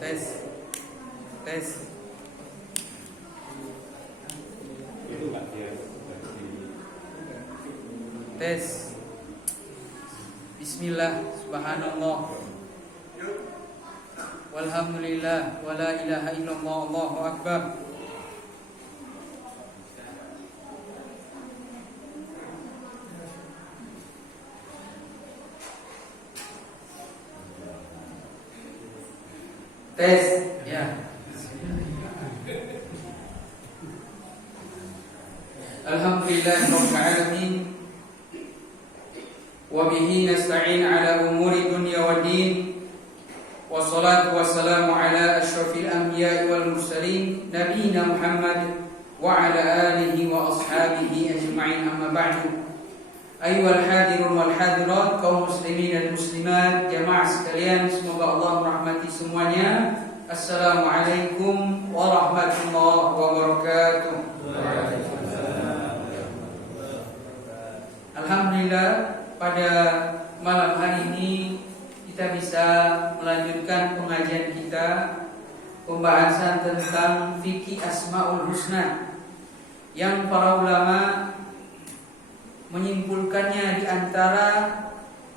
Tes. Tes. Tes. Bismillah, subhanallah, walhamdulillah, wala ilaha illallah, Allahu akbar. Tes, ya. Alhamdulillahirabbil alamin. Wa bihi nasta'in ala umuri dunya waddin. Wassalatu wassalamu ala asyrafil anbiya'i wal mursalin nabiyina Muhammad wa ala alihi wa ashabihi ajma'in, amma ba'du. Ayyuhal hadirun wal hadirat, kaum muslimin dan muslimat, jamaah sekalian, semoga Allah merahmati semuanya. Assalamualaikum warahmatullahi wabarakatuh. Alhamdulillah, pada malam hari ini kita bisa melanjutkan pengajian kita, pembahasan tentang fikih Asmaul Husna yang para ulama menyimpulkannya di antara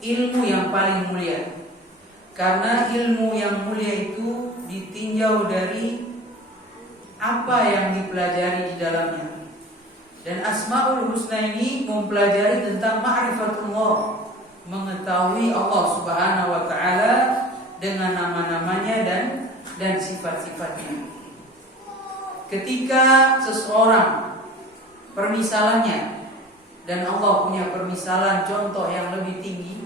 ilmu yang paling mulia. Karena ilmu yang mulia itu ditinjau dari apa yang dipelajari di dalamnya. Dan Asmaul Husna ini mempelajari tentang ma'rifatullah, mengetahui Allah Subhanahu wa taala dengan nama-namanya dan sifat-sifatnya. Ketika seseorang permisalannya, dan Allah punya permisalan contoh yang lebih tinggi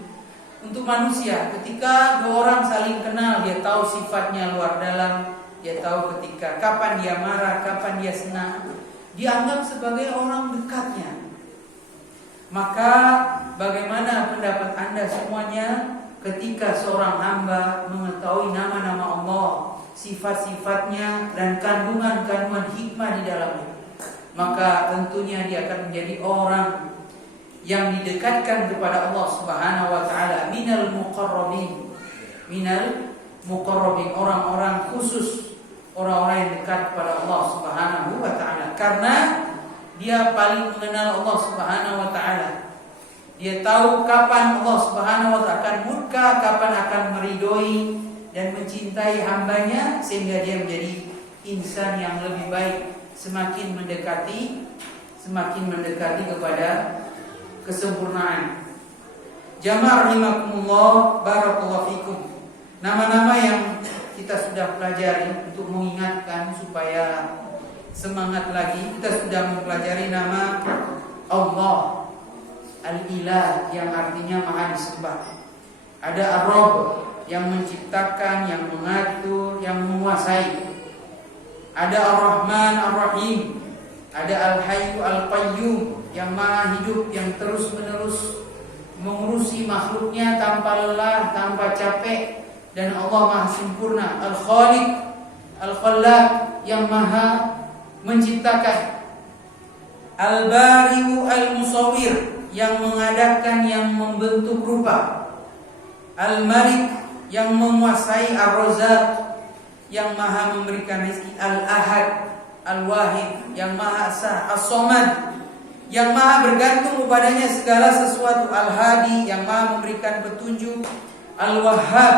untuk manusia. Ketika dua orang saling kenal, dia tahu sifatnya luar dalam, dia tahu ketika kapan dia marah, kapan dia senang, dianggap sebagai orang dekatnya. Maka bagaimana pendapat Anda semuanya ketika seorang hamba mengetahui nama-nama Allah, sifat-sifatnya dan kandungan-kandungan hikmah di dalamnya? Maka tentunya dia akan menjadi orang yang didekatkan kepada Allah Subhanahu wa taala, minal muqarrabin. Minal muqarrabin, orang-orang khusus, orang-orang yang dekat kepada Allah Subhanahu wa taala. Karena dia paling mengenal Allah Subhanahu wa taala. Dia tahu kapan Allah Subhanahu wa taala akan murka, kapan akan meridhoi dan mencintai hambanya, sehingga dia menjadi insan yang lebih baik, semakin mendekati kepada kesempurnaan. Jamaah rahimakumullah, barakallahu fikum. Nama-nama yang kita sudah pelajari untuk mengingatkan supaya semangat lagi. Kita sudah mempelajari nama Allah Al-Ilah yang artinya Maha disembah. Ada Ar-Rabb yang menciptakan, yang mengatur, yang menguasai. Ada Ar-Rahman Ar-Rahim. Ada Al-Hayyu Al-Qayyum yang Maha hidup, yang terus-menerus mengurusi makhluknya tanpa lelah, tanpa capek, dan Allah Maha sempurna. Al-Khaliq Al-Khallaq yang Maha menciptakan. Al-Bari'u Al-Musawwir yang mengadakan, yang membentuk rupa. Al-Malik yang menguasai. Ar-Razzaq yang Maha memberikan rezeki. Al-Ahad Al-Wahid yang Maha Esa. As-Samad yang Maha bergantung kepadanya segala sesuatu. Al-Hadi yang Maha memberikan petunjuk. Al-Wahhab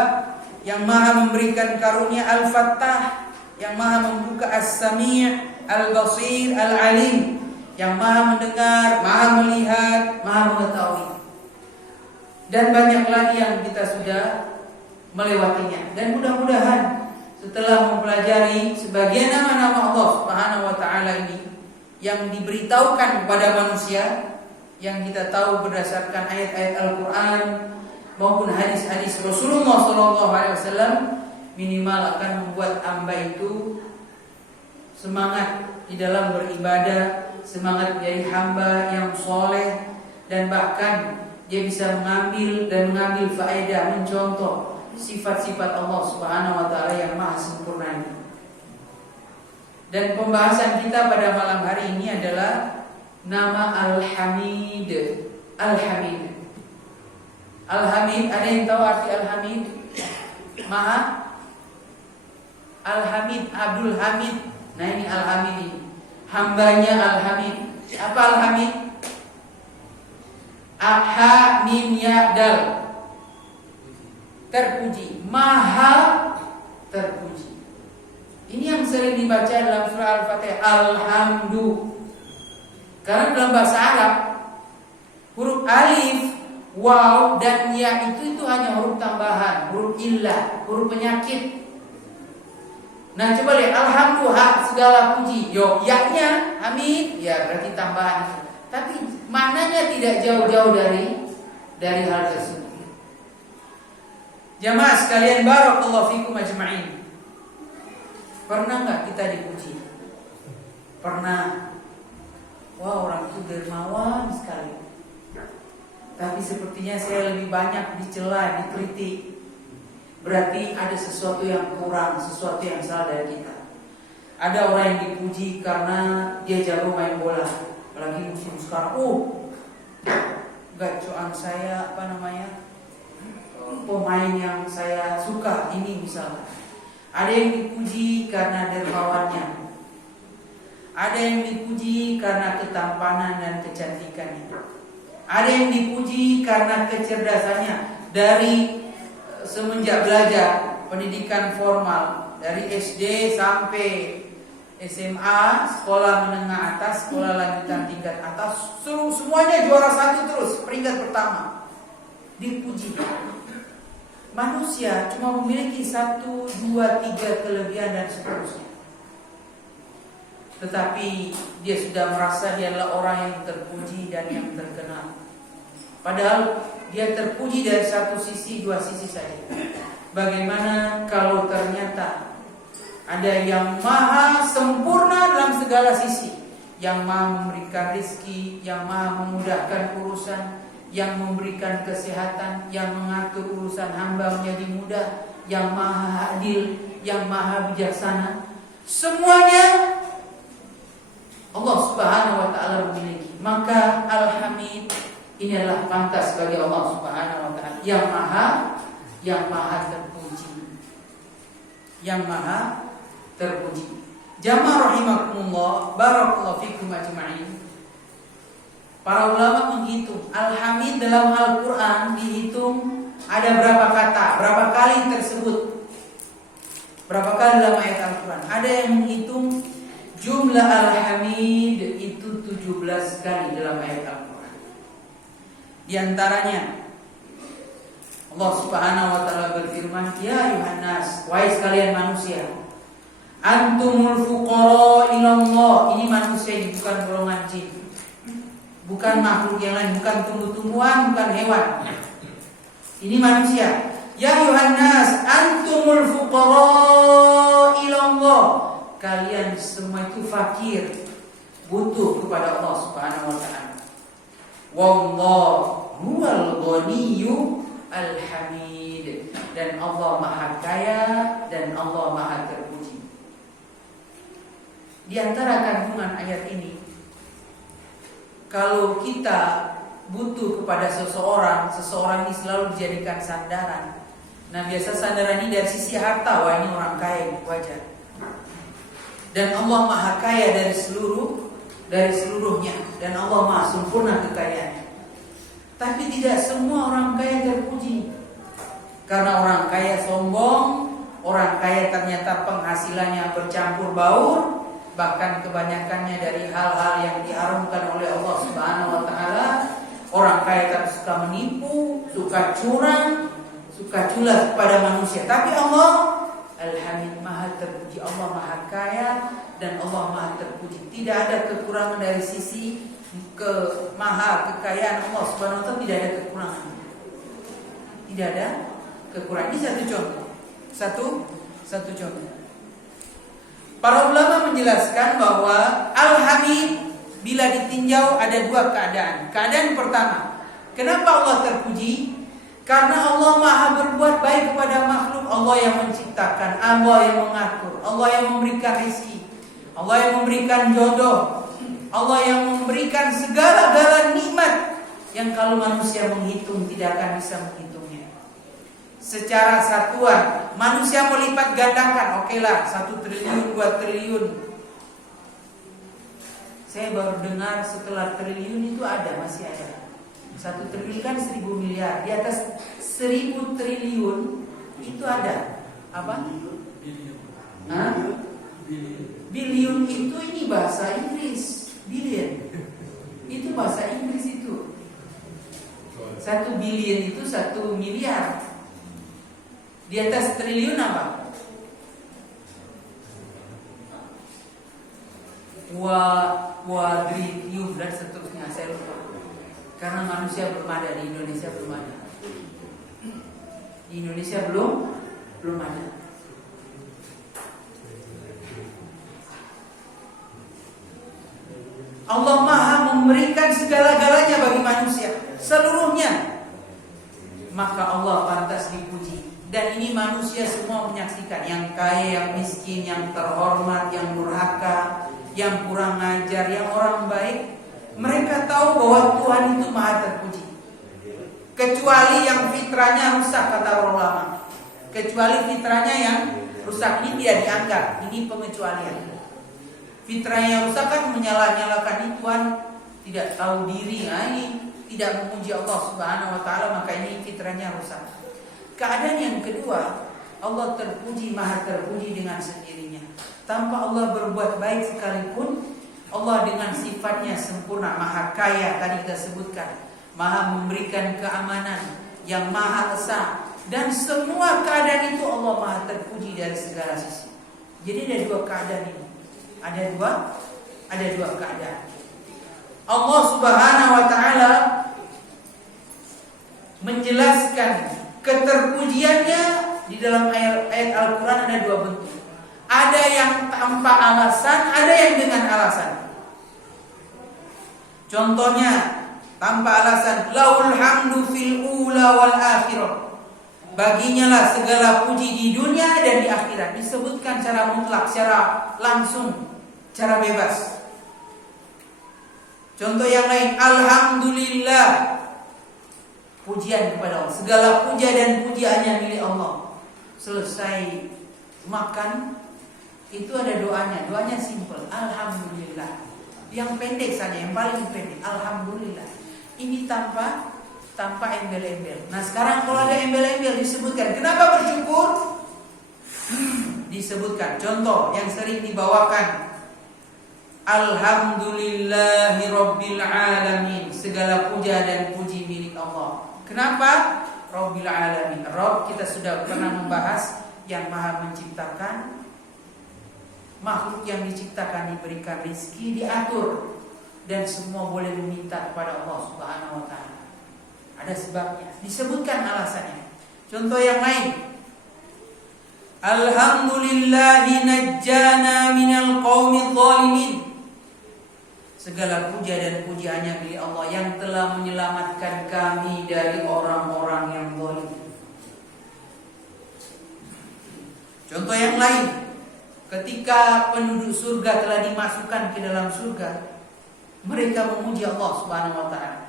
yang Maha memberikan karunia. Al-Fattah yang Maha membuka. As-Sami' Al-Basir Al-Alim yang Maha mendengar, Maha melihat, Maha mengetahui. Dan banyak lagi yang kita sudah melewatinya. Dan mudah-mudahan setelah mempelajari sebagian nama-nama Allah Subhanahu wa taala ini yang diberitahukan kepada manusia, yang kita tahu berdasarkan ayat-ayat Al-Qur'an maupun hadis-hadis Rasulullah SAW, minimal akan membuat hamba itu semangat di dalam beribadah, semangat menjadi hamba yang soleh, dan bahkan dia bisa mengambil faedah, mencontoh sifat-sifat Allah Subhanahu wa taala yang Maha sempurna ini. Dan pembahasan kita pada malam hari ini adalah nama Al-Hamid. Al-Hamid. Al-Hamid, ada yang tahu arti Al-Hamid? Maha Al-Hamid, Abdul Hamid. Nah ini Al-Hamid ini, hambanya Al-Hamid. Apa Al-Hamid? Ha mim ya dal, terpuji, maha terpuji. Ini yang sering dibaca dalam surah Al-Fatihah, Alhamdu. Karena dalam bahasa Arab huruf alif, waw dan ya itu hanya huruf tambahan, huruf illah, huruf penyakit. Nah coba lihat, alhamdulillah segala puji. Yo, ya-nya hamid, ya berarti tambahan itu. Tapi maknanya tidak jauh-jauh dari hal tersebut. Jamaah sekalian, barakallahu fikum ajma'in. Pernah nggak kita dipuji? Pernah. Wah, orang itu dermawan sekali. Tapi sepertinya saya lebih banyak dicela, dikritik. Berarti ada sesuatu yang kurang, sesuatu yang salah dari kita. Ada orang yang dipuji karena dia jago main bola, apalagi musim sekarang. Gacoan saya pemain yang saya suka ini misalnya. Ada yang dipuji karena dermawannya. Ada yang dipuji karena ketampanan dan kecantikannya. Ada yang dipuji karena kecerdasannya. Dari semenjak belajar pendidikan formal dari SD sampai SMA, sekolah menengah atas, sekolah lanjutan tingkat atas, semuanya juara 1 terus, peringkat pertama. Dipuji. Manusia cuma memiliki 1, 2, 3 kelebihan dan seterusnya. Tetapi dia sudah merasa dia adalah orang yang terpuji dan yang terkenal. Padahal dia terpuji dari satu sisi, 2 sisi saja. Bagaimana kalau ternyata ada yang maha sempurna dalam segala sisi, yang maha memberikan rizki, yang maha memudahkan urusan, yang memberikan kesehatan, yang mengatur urusan hamba menjadi mudah, yang maha adil, yang maha bijaksana. Semuanya Allah Subhanahu wa ta'ala memiliki. Maka Al-Hamid ini adalah pantas bagi Allah Subhanahu wa ta'ala yang maha terpuji. Yang maha terpuji. Jamaah rahimakumullah, barakallahu fikum ajma'in. Para ulama menghitung Al-Hamid dalam Al-Qur'an, dihitung ada berapa kata, berapa kali tersebut. Berapa kali dalam ayat Al-Qur'an. Ada yang menghitung jumlah Al-Hamid itu 17 kali dalam ayat Al-Qur'an. Di antaranya Allah Subhanahu wa ta'ala berfirman, ya ayuhan nas, wahai sekalian manusia, antumul fuqara ilallah. Ini manusia, ini bukan golongan jin, bukan makhluk yang lain, bukan tumbuh-tumbuhan, bukan hewan. Ini manusia. Ya ayuhan nas, antumul fuqara ilallah. Kalian semua itu fakir, butuh kepada Allah Subhanahu wa ta'ala. Wallahu huwal ghaniyyu al-hamid. Dan Allah maha kaya dan Allah maha terpuji. Di antara kandungan ayat ini, kalau kita butuh kepada seseorang ini selalu dijadikan sandaran. Nah biasa sandaran ini dari sisi harta, wah ini orang kaya, wajar. Dan Allah maha kaya dari seluruhnya, dan Allah maha sempurna kekayaannya. Tapi tidak semua orang kaya terpuji. Karena orang kaya sombong, orang kaya ternyata penghasilannya bercampur baur, bahkan kebanyakannya dari hal-hal yang diharamkan oleh Allah Subhanahu wa ta'ala. Orang kaya tak suka menipu, suka curang, suka culas kepada manusia. Tapi Allah Al-Hamid, maha terpuji. Allah maha kaya dan Allah maha terpuji. Tidak ada kekurangan dari sisi kekayaan Allah Subhanahu wa ta'ala, tidak ada kekurangan. Tidak ada kekurangan. Ini satu contoh. Satu contoh. Para ulama menjelaskan bahwa Al-Hamid bila ditinjau ada 2 keadaan. Keadaan pertama, kenapa Allah terpuji? Karena Allah maha berbuat baik kepada makhluk. Allah yang menciptakan, Allah yang mengatur, Allah yang memberikan rezeki, Allah yang memberikan jodoh, Allah yang memberikan segala-gala nikmat yang kalau manusia menghitung tidak akan bisa menghitungnya. secara satuan. Manusia mau lipat gandakan, oke lah, 1 triliun, 2 triliun. Saya baru dengar setelah triliun itu masih ada. 1 triliun kan 1000 miliar. Di atas 1000 triliun itu ada apa? Billion itu ini bahasa Inggris. Billion itu bahasa Inggris itu. 1 billion itu 1 miliar. Di atas triliun apa? Quadrillion dan seterusnya, saya lupa. Karena manusia belum ada di Indonesia, belum ada. Di Indonesia belum ada. Allah Maha memberikan segala-galanya bagi manusia, seluruhnya. Maka Allah pantas dipuji. Dan ini manusia semua menyaksikan, yang kaya, yang miskin, yang terhormat, yang durhaka, yang kurang ajar, yang orang baik. Mereka tahu bahwa Tuhan itu Maha terpuji. Kecuali yang fitrahnya rusak, kata ulama. Kecuali fitrahnya yang rusak, ini tidak dianggap. Ini pengecualian. Fitrahnya rusak kan menyalah-nyalakan Tuhan, tidak tahu diri. Nah, ini tidak memuji Allah Subhanahu wa taala, maka ini fitrahnya rusak. Keadaan yang kedua, Allah terpuji, Maha terpuji dengan sendirinya. Tanpa Allah berbuat baik sekalipun, Allah dengan sifatnya sempurna, Maha kaya, tadi kita sebutkan, Maha memberikan keamanan, yang Maha esa, dan semua keadaan itu Allah Maha terpuji dari segala sisi. Jadi ada 2 keadaan ini. Ada dua keadaan. Allah Subhanahu wa taala menjelaskan keterpujiannya di dalam ayat Al-Qur'an ada 2 bentuk. Ada yang tanpa alasan, ada yang dengan alasan. Contohnya tanpa alasan, laul hamdu fil ula wal akhirah. Baginya lah segala puji di dunia dan di akhirat. Disebutkan secara mutlak, secara langsung, secara bebas. Contoh yang lain, alhamdulillah, pujian kepada Allah. Segala puja dan pujiannya milik Allah. Selesai makan, itu ada doanya. Doanya simple, alhamdulillah. Yang pendek saja, yang paling pendek, alhamdulillah. Ini tanpa embel-embel. Nah sekarang kalau ada embel-embel disebutkan, kenapa bersyukur? Disebutkan. Contoh yang sering dibawakan, alhamdulillahi rabbil alamin. Segala puja dan puji milik Allah. Kenapa? Rabbil alamin. Rabb kita sudah pernah membahas, yang Maha menciptakan. Makhluk yang diciptakan diberikan rizki, diatur, dan semua boleh meminta kepada Allah Subhanahu wa taala. Ada sebabnya, disebutkan alasannya. Contoh yang lain, alhamdulillahi najjana minal qaumidh dhalimin. Segala puja dan pujiannya milik Allah yang telah menyelamatkan kami dari orang-orang yang zalim. Contoh yang lain, ketika penduduk surga telah dimasukkan ke dalam surga, mereka memuji Allah Subhanahu wa taala.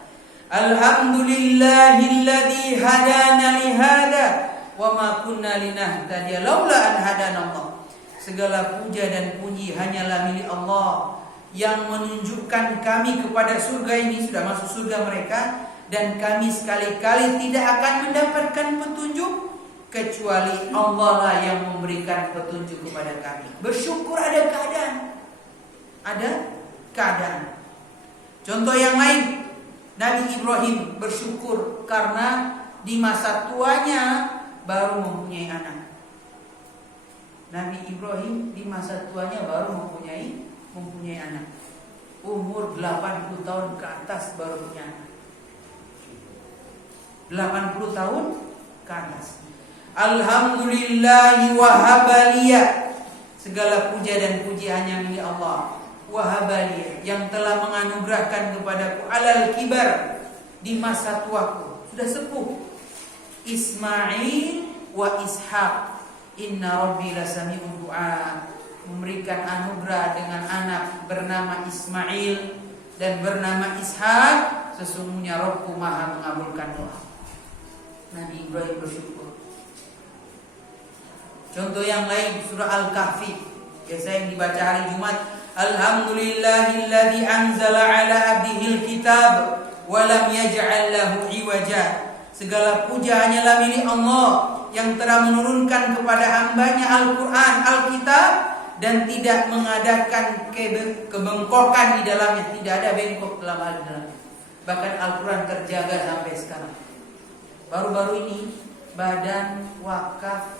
Alhamdulillahilladzi hadana li hada wa ma kunna linahtadiya laula an hadana Allah. Segala puja dan puji hanyalah milik Allah yang menunjukkan kami kepada surga ini, sudah masuk surga mereka, dan kami sekali-kali tidak akan mendapatkan petunjuk kecuali Allah lah yang memberikan petunjuk kepada kami. Bersyukur ada keadaan. Ada keadaan. Contoh yang lain, Nabi Ibrahim bersyukur karena di masa tuanya baru mempunyai anak. Nabi Ibrahim di masa tuanya baru mempunyai anak. Umur 80 tahun ke atas baru punya anak. 80 tahun ke atas. Alhamdulillahi wahabaliya. Segala puja dan pujiannya milik Allah. Wahabaliya, yang telah menganugerahkan kepadaku alal kibar, di masa tuaku, sudah sepuh, Ismail wa Ishaq. Inna rabbi lasami'ud du'a. Memberikan anugerah dengan anak bernama Ismail dan bernama Ishaq. Sesungguhnya Rabbku Maha mengabulkan doa. Nabi Ibrahim bersyukur. Contoh yang lain surah Al-Kahfi, biasa yang dibaca hari Jumat. Alhamdulillahilladzi anzala ala abdihil kitab wa lam yaj'al lahu iwaja. Segala puja hanyalah milik Allah yang telah menurunkan kepada hambanya Al-Quran, Alkitab, dan tidak mengadakan kebengkokan di dalamnya. Tidak ada bengkok dalam hal dalamnya. Bahkan Al-Quran terjaga sampai sekarang. Baru-baru ini Badan Wakaf,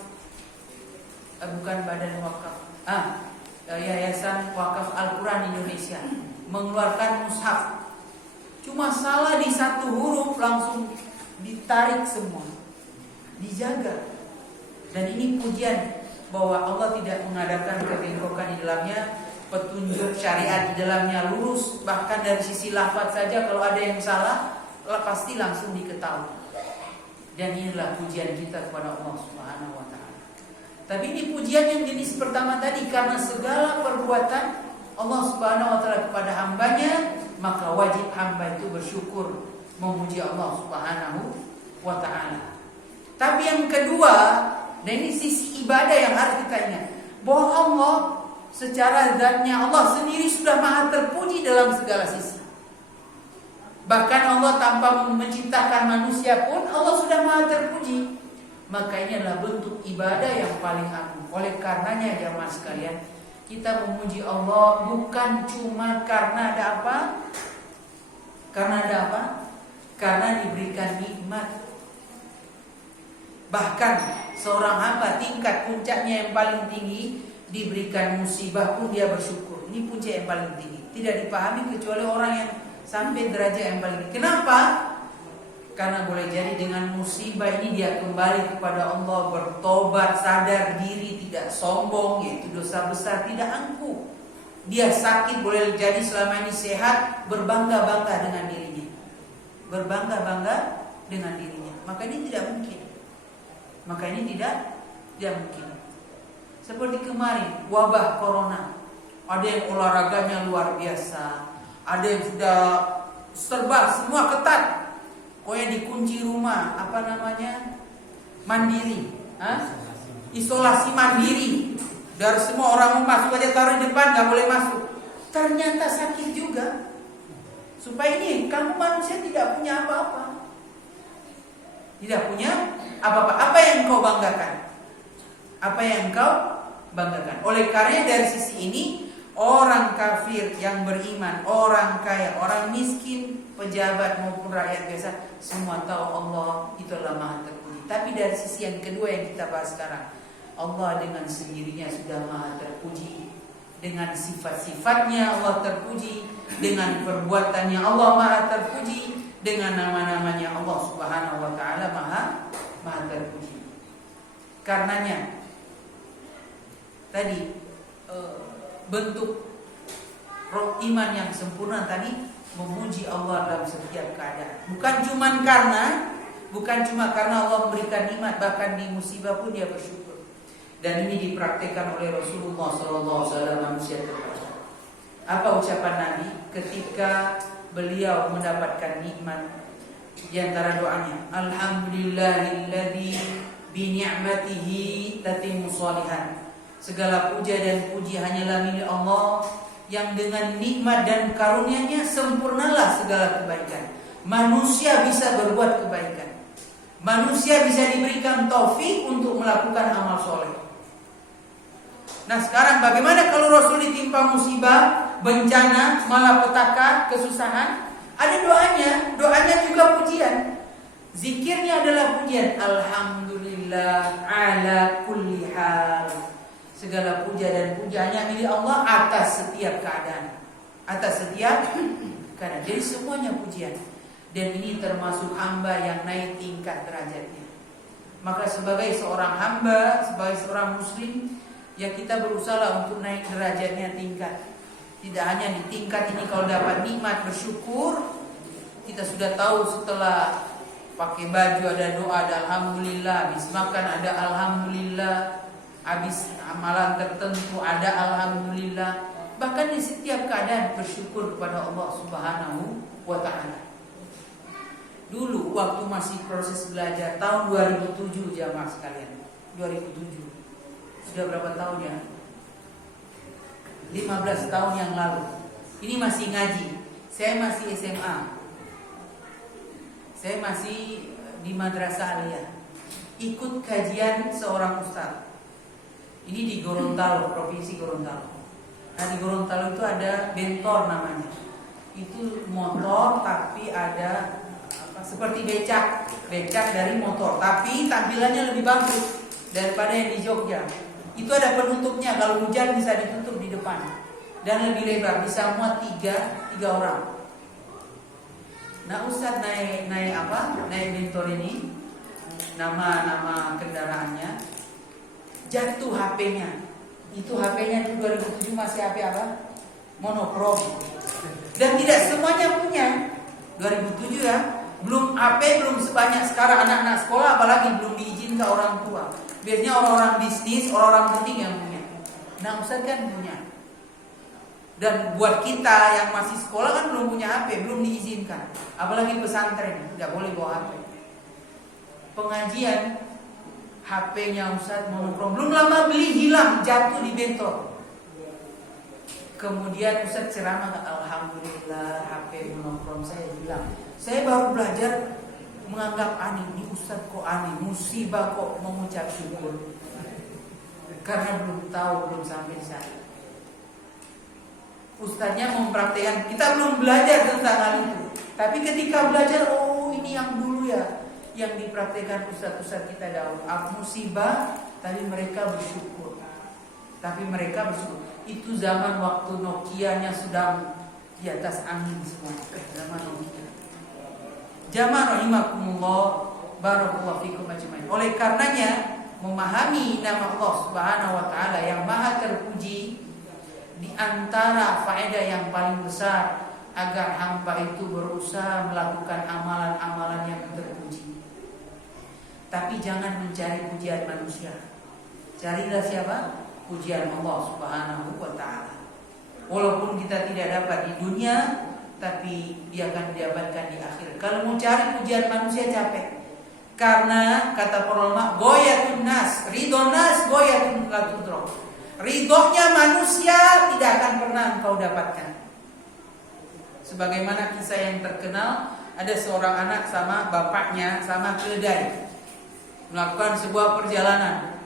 Yayasan Wakaf Al-Quran Indonesia mengeluarkan mushaf. Cuma salah di satu huruf langsung ditarik semua, dijaga. Dan ini pujian bahwa Allah tidak mengadakan kebengkokan di dalamnya, petunjuk syariat di dalamnya lurus. Bahkan dari sisi lafaz saja kalau ada yang salah pasti langsung diketahui. Dan inilah pujian kita kepada Allah Subhanahu wa ta'ala. Tapi ini pujian yang jenis pertama tadi, karena segala perbuatan Allah Subhanahu wa ta'ala kepada hambanya, maka wajib hamba itu bersyukur, memuji Allah Subhanahu wa ta'ala. Tapi yang kedua, dan ini sisi ibadah yang harus kita ingat, bahwa Allah secara zatnya Allah sendiri sudah maha terpuji dalam segala sisi. Bahkan Allah tanpa menciptakan manusia pun Allah sudah maha terpuji. Maka ini adalah bentuk ibadah yang paling agung. Oleh karenanya jamaah sekalian, kita memuji Allah bukan cuma karena ada apa? Karena diberikan nikmat. Bahkan seorang hamba tingkat puncaknya yang paling tinggi, diberikan musibah pun dia bersyukur. Ini puncak yang paling tinggi. Tidak dipahami kecuali orang yang sampai derajat yang paling tinggi. Kenapa? Karena boleh jadi dengan musibah ini dia kembali kepada Allah, bertobat, sadar diri, tidak sombong, yaitu dosa besar, tidak angkuh. Dia sakit, boleh jadi selama ini sehat, berbangga-bangga dengan dirinya. Berbangga-bangga dengan dirinya. Maka ini tidak mungkin. Tidak mungkin. Seperti kemarin, wabah corona. Ada yang olahraganya luar biasa, ada yang sudah serba semua ketat. Pokoknya dikunci rumah, mandiri, isolasi mandiri. Dari semua orang mau masuk aja taruh di depan, nggak boleh masuk. Ternyata sakit juga. Supaya ini kamu manusia tidak punya apa-apa. Tidak punya apa-apa. Apa yang kau banggakan? Oleh karena dari sisi ini, orang kafir yang beriman, orang kaya, orang miskin, pejabat maupun rakyat biasa, semua tahu Allah itulah maha terpuji. Tapi dari sisi yang kedua yang kita bahas sekarang, Allah dengan sendirinya sudah maha terpuji. Dengan sifat-sifatnya Allah terpuji, dengan perbuatannya Allah maha terpuji, dengan nama-namanya Allah Subhanahu wa ta'ala maha terpuji. Karenanya tadi bentuk roh iman yang sempurna tadi memuji Allah dalam setiap keadaan. Bukan cuma karena Allah memberikan nikmat, bahkan di musibah pun dia bersyukur. Dan ini dipraktikkan oleh Rasulullah SAW, manusia terbaik. Apa ucapan Nabi ketika beliau mendapatkan nikmat? Di antara doanya, Alhamdulillahilladzi bi ni'matihi tatimmu shalihan. Segala puja dan puji hanyalah milik Allah yang dengan nikmat dan karunia-Nya sempurnalah segala kebaikan. Manusia bisa berbuat kebaikan. Manusia bisa diberikan taufik untuk melakukan amal soleh. Nah sekarang bagaimana kalau Rasul ditimpa musibah, bencana, malapetaka, kesusahan? Ada doanya juga pujian. Zikirnya adalah pujian. Alhamdulillah ala kulli hal. Segala puja dan pujanya milik Allah atas setiap keadaan. Jadi semuanya pujian. Dan ini termasuk hamba yang naik tingkat derajatnya. Maka sebagai seorang hamba, sebagai seorang muslim, ya kita berusaha untuk naik derajatnya tingkat. Tidak hanya di tingkat ini kalau dapat nikmat bersyukur. Kita sudah tahu setelah pakai baju ada doa, ada alhamdulillah. Habis makan ada alhamdulillah. Habis amalan tertentu ada alhamdulillah. Bahkan di setiap keadaan bersyukur kepada Allah Subhanahu wa ta'ala. Dulu waktu masih proses belajar tahun 2007 jamaah sekalian, 2007 sudah berapa tahun ya? 15 tahun yang lalu. Ini masih ngaji. Saya masih SMA. Saya masih di madrasah aliyah. Ikut kajian seorang ustaz. Ini di Gorontalo, provinsi Gorontalo. Nah di Gorontalo itu ada bentor namanya. Itu motor tapi ada seperti becak dari motor, tapi tampilannya lebih bagus daripada yang di Jogja. Itu ada penutupnya, kalau hujan bisa ditutup di depan dan lebih lebar, bisa muat tiga orang. Nah Ustadz naik bentor ini, nama kendaraannya, jatuh HP-nya. Itu HP-nya 2007 masih HP apa? Monokrom. Dan tidak semuanya punya. 2007 ya. Belum HP belum sebanyak sekarang anak-anak sekolah, apalagi belum diizinkan orang tua. Biasanya orang-orang bisnis, orang-orang penting yang punya. Nah Ustaz kan punya. Dan buat kita yang masih sekolah kan belum punya HP, belum diizinkan. Apalagi pesantren, tidak boleh bawa HP. Pengajian, HP-nya Ustaz monokrom. Belum lama beli hilang, jatuh di bentor. Kemudian Ustaz ceramah, alhamdulillah HP monokrom saya hilang. Saya baru belajar menganggap aneh. Ini Ustaz kok aneh, musibah kok mengucap syukur. Karena belum tahu, belum sampai sana. Ustaznya mempraktekkan, kita belum belajar tentang hal itu. Tapi ketika belajar, oh ini yang dulu ya, yang dipraktekkan ustaz-ustaz kita dahulu. Musibah, tapi mereka bersyukur. Itu zaman waktu Nokia-nya sudah di atas angin semua. Zaman Nokia. Zaman rahimakumullah, barakallahu fikum ajmain. Oleh karenanya, memahami nama Allah Subhanahu wa taala yang Maha terpuji di antara faedah yang paling besar agar hamba itu berusaha melakukan amalan-amalan yang terpuji. Tapi jangan mencari pujian manusia. Carilah siapa? Pujian Allah Subhanahu wa taala. Walaupun kita tidak dapat di dunia, tapi dia akan didapatkan di akhirat. Kalau mau cari pujian manusia capek. Karena kata para ulama, goyatun nas, ridho nas goyatun la tudrak. Ridhonya manusia tidak akan pernah engkau dapatkan. Sebagaimana kisah yang terkenal, ada seorang anak sama bapaknya sama keledai melakukan sebuah perjalanan.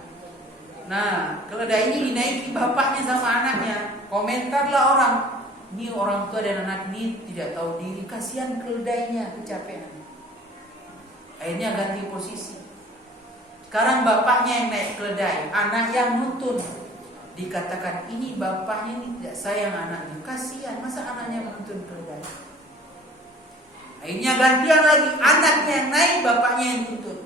Nah, keledai ini dinaiki bapaknya sama anaknya. Komentarlah orang, ini orang tua dan anak ini tidak tahu diri, kasihan keledainya kecapean. Akhirnya ganti posisi. Sekarang bapaknya yang naik keledai, anak yang nutun. Dikatakan ini bapaknya ini tidak sayang anaknya, kasihan, masa anaknya menuntun keledai. Akhirnya gantian lagi, anaknya yang naik, bapaknya yang tuntun.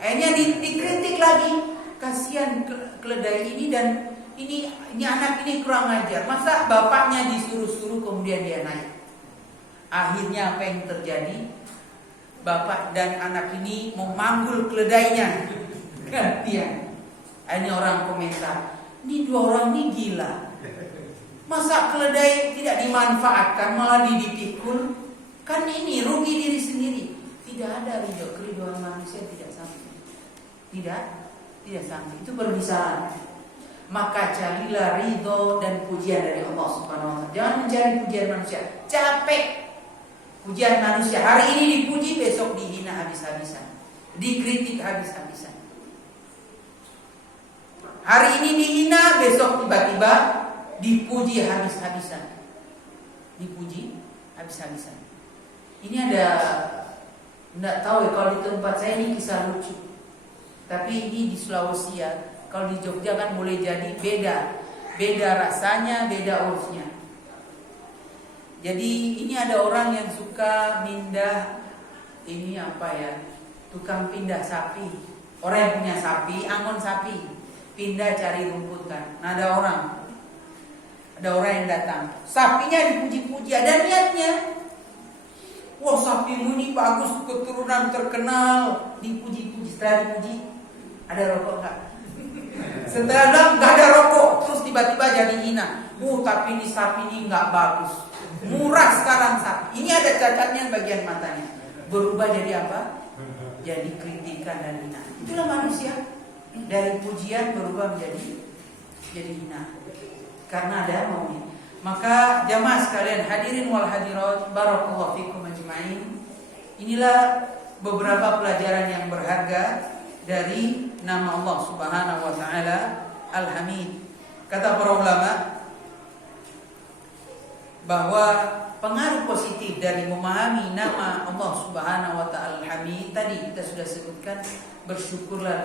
Akhirnya dikritik lagi, kasihan keledai ini dan ini anak ini kurang ajar. Masa bapaknya disuruh-suruh kemudian dia naik. Akhirnya apa yang terjadi? Bapak dan anak ini memanggul keledainya. Gantian. Akhirnya orang komentar, ini dua orang ini gila. Masa keledai tidak dimanfaatkan malah dipikul? Kan ini rugi diri sendiri. Tidak ada keriduan manusia tidak sampai. Tidak sampai. Itu permisalan. Maka carilah ridho dan pujian dari Allah Subhanahu wa taala. Jangan mencari pujian manusia. Capek pujian manusia. Hari ini dipuji, besok dihina habis-habisan. Dikritik habis-habisan. Hari ini dihina, besok tiba-tiba dipuji habis-habisan. Dipuji habis-habisan. Ini ada, enggak tahu ya, kalau di tempat saya ini kisah lucu. Tapi ini di Sulawesi ya. Kalau di Jogja kan boleh jadi beda rasanya, beda urusnya. Jadi ini ada orang yang suka pindah, ini apa ya, tukang pindah sapi. Orang yang punya sapi, angon sapi, pindah cari rumput kan. Nah ada orang yang datang, sapinya dipuji-puji, ada niatnya. Wah sapimu ini bagus, keturunan terkenal, dipuji-puji. Setelah dipuji, ada rokok enggak? Setelah enggak ada rokok, terus tiba-tiba jadi hina. Tapi ini sapi ini enggak bagus, murah sekarang sapi. Ini ada cacatnya bagian matanya. Berubah jadi apa? Jadi kritikan dan hina. Itulah manusia. dari pujian berubah menjadi hina karena ada maunya. Maka jamaah sekalian hadirin wal hadirat, barakallahu fikum ajma'in. Inilah beberapa pelajaran yang berharga dari nama Allah Subhanahu wa taala Al-Hamid. Kata para ulama bahwa pengaruh positif dari memahami nama Allah Subhanahu wa taala Al-Hamid tadi kita sudah sebutkan, bersyukurlah